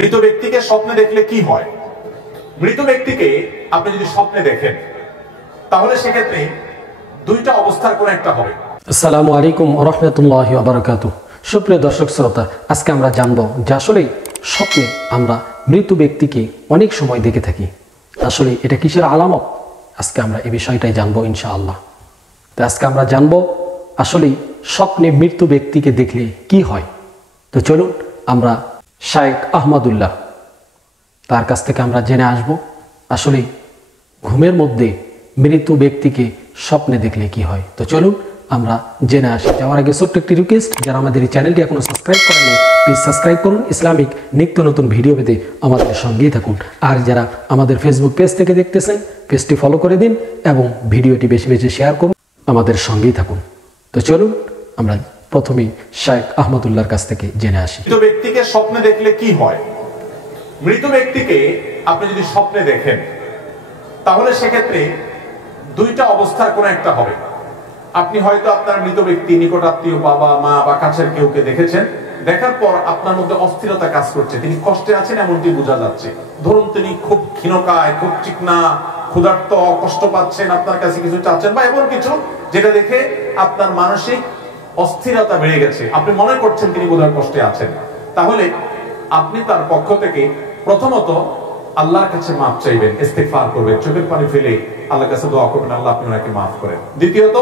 মৃত ব্যক্তিকে স্বপ্নে দেখলে কি হয়? মৃত ব্যক্তিকে আপনি যদি স্বপ্নে দেখেন তাহলে সেক্ষেত্রে দুইটা অবস্থার কোন একটা হবে। আসসালামু আলাইকুম ওয়া রাহমাতুল্লাহি ওয়া বারাকাতুহু। সুপ্রিয় দর্শক শ্রোতা, আজকে আমরা জানব যে আসলে স্বপ্নে আমরা মৃত ব্যক্তিকে অনেক সময় দেখে থাকি। আসলে এটা কিসের আলামত? আজকে আমরা এই বিষয়টাই জানবো ইনশাআল্লাহ। তো আজকে আমরা জানব আসলে স্বপ্নে মৃত ব্যক্তিকে দেখলে কি হয়। তো চলুন আমরা শায়েখ আহমদুল্লাহ তার কাছ থেকে আমরা জেনে আসব আসলে ঘুমের মধ্যে মৃত ব্যক্তিকে স্বপ্নে দেখলে কি হয়। তো চলুন আমরা জেনে আসি। যাওয়ার আগে ছোট্ট একটি রিকোয়েস্ট, যারা আমাদের এই চ্যানেলটি এখনো সাবস্ক্রাইব করেননি প্লিজ সাবস্ক্রাইব করুন। ইসলামিক নিত্য নতুন ভিডিও পেতে আমাদের সঙ্গেই থাকুন। আর যারা আমাদের ফেসবুক পেজ থেকে দেখতেছেন পেজটি ফলো করে দিন এবং ভিডিওটি বেশি বেশি শেয়ার করুন, আমাদের সঙ্গেই থাকুন। তো চলুন আমরা প্রথমেই শায়েখ আহমদুল্লাহর কাছ থেকে জেনে আসি। মৃত ব্যক্তিকে স্বপ্নে দেখলে কি হয়? মৃত ব্যক্তিকে আপনি যদি স্বপ্নে দেখেন তাহলে সেক্ষেত্রে দুইটা অবস্থার কোন একটা হবে। আপনি হয়তো আপনার মৃত ব্যক্তি নিকট আত্মীয়, বাবা মা বা কাছের কেউকে দেখেছেন, দেখার পর আপনার মধ্যে অস্থিরতা কাজ করছে, তিনি কষ্টে আছেন এমনটি বোঝা যাচ্ছে। ধরুন তিনি খুব ক্ষীণকায়, খুব চিকনা, ক্ষুধার্ত, কষ্ট পাচ্ছেন, আপনার কাছে কিছু চাচ্ছেন বা এমন কিছু যেটা দেখে আপনার মানসিক অস্থিরতা বেড়ে গেছে, আপনি মনে করছেন তিনি বোধহয় কষ্টে আছেন। তাহলে আপনি তার পক্ষ থেকে প্রথমত আল্লাহর কাছে মাফ চাইবেন, ইস্তিগফার করবেন, চোখের পানি ফেলে আল্লাহর কাছে দোয়া করবেন আল্লাহ আপনি ওনাকে মাফ করেন। দ্বিতীয়ত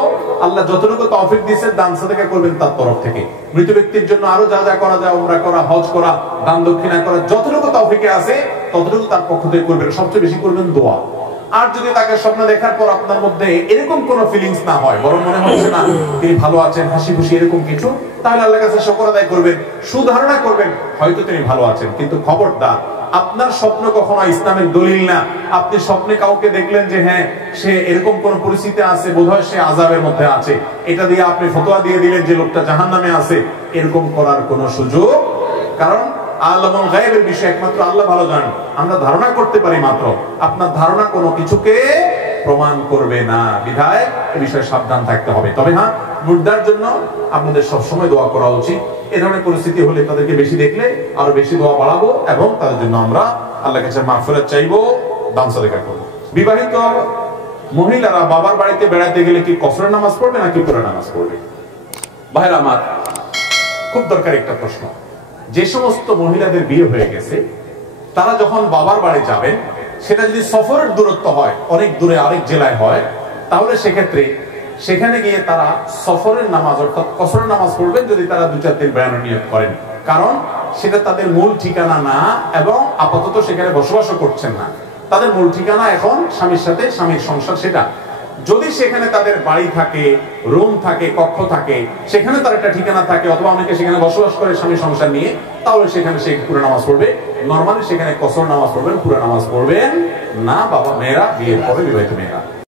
আল্লাহ যতটুকু তৌফিক দিয়েছেন দান সাদাকা করবেন তার তরফ থেকে। মৃত ব্যক্তির জন্য আরো যা যা করা যায়, উমরা করা, হজ করা, দান দক্ষিণা করা, যতটুকু তৌফিকে আছে ততটুকু তার পক্ষ থেকে করবেন। সবচেয়ে বেশি করবেন দোয়া। আর যদি তাকে স্বপ্ন দেখার পর আপনার মধ্যে এরকম কোন ফিলিংস না হয়, বরং মনে হচ্ছে না তিনি ভালো আছেন, হাসি খুশি এরকম কিছু, তাহলে আল্লাহর কাছে শুকর আদায় করবেন, সুধারণা করবেন হয়তো তিনি ভালো আছেন। কিন্তু খবরদার, আপনার স্বপ্ন কখনো ইসলামের দলিল না। আপনি স্বপ্নে কাউকে দেখলেন যে হ্যাঁ সে এরকম কোন পরিস্থিতি আছে, বোধহয় সে আযাবের মধ্যে আছে, এটা দিয়ে আপনি ফতোয়া দিয়ে দিলেন যে লোকটা জাহান্নামে আছে, এরকম করার কোনো সুযোগ। কারণ আল্লাহুল গায়বের বিষয় একমাত্র আল্লাহ ভালো জানেন, আমরা ধারণা করতে পারি মাত্র। আপনার ধারণা কোনো কিছুকে প্রমাণ করবে না, বিধায় এই বিষয়ে সাবধান থাকতে হবে। তবে হ্যাঁ, মুর্দার জন্য আপনাদের সবসময় দোয়া করা উচিত। এই ধরনের পরিস্থিতি হলে তাদেরকে বেশি দেখলে আরো বেশি দোয়া বাড়াবো এবং তাদের জন্য আমরা আল্লাহর কাছে মাগফিরাত চাইবো, দান সাদাকা করব। বিবাহিত মহিলারা বাবার বাড়িতে বেড়াতে গেলে কি কসরের নামাজ পড়বে নাকি পুরা নামাজ পড়বে? ভাইরা আমার, খুব দরকারি একটা প্রশ্ন। যে সমস্ত মহিলাদের বিয়ে হয়ে গেছে তারা যখন বাবার বাড়ি যাবেন, সেটা যদি সফরের দূরত্ব হয়, অনেক দূরে আরেক জেলায় হয়, তাহলে সেক্ষেত্রে সেখানে গিয়ে তারা সফরের নামাজ অর্থাৎ কসরের নামাজ পড়বেন যদি তারা 2-4 দিন বেড়ানোর নিয়ত করেন। কারণ সেটা তাদের মূল ঠিকানা না এবং আপাতত সেখানে বসবাসও করছেন না। তাদের মূল ঠিকানা এখন স্বামীর সাথে স্বামীর সংসার। সেটা যদি সেখানে তাদের বাড়ি থাকে, রুম থাকে, কক্ষ থাকে, সেখানে তার একটা ঠিকানা থাকে, অথবা অনেকে সেখানে বসবাস করে স্বামী সংসার নিয়ে, তাহলে সেখানে সে পুরো নামাজ পড়বে। নরমালি সেখানে কসর নামাজ পড়বেন, পুরো নামাজ পড়বেন না বাবা মেয়েরা, বিয়ের পরে বিবাহিত মেয়েরা।